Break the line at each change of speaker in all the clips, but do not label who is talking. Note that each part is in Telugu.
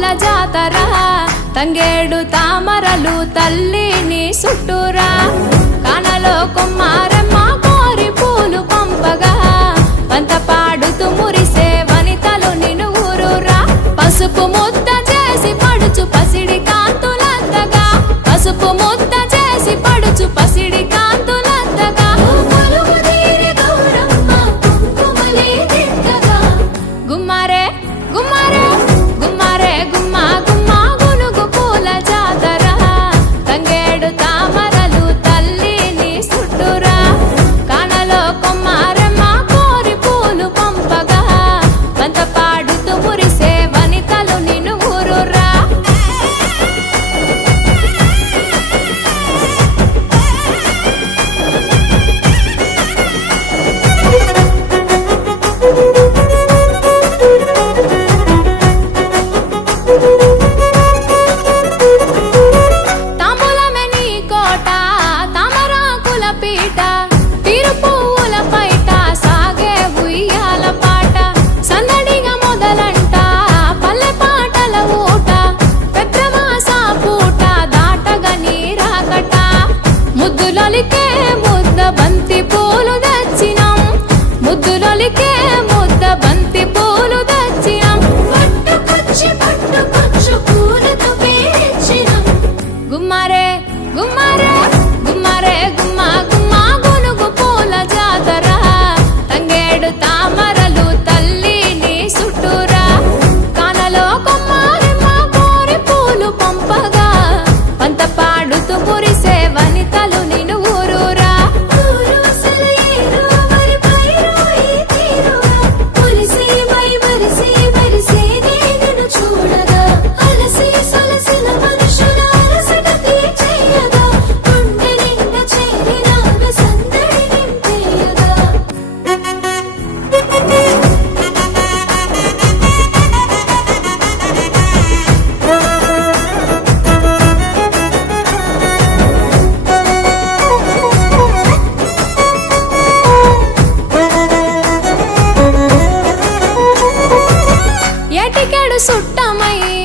పూల జాతర తంగేడు తామరలు తల్లిని సుట్టురా. కనలో కుమార్ சுட்டமை.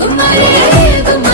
గుమ్మరే గుమ్మరే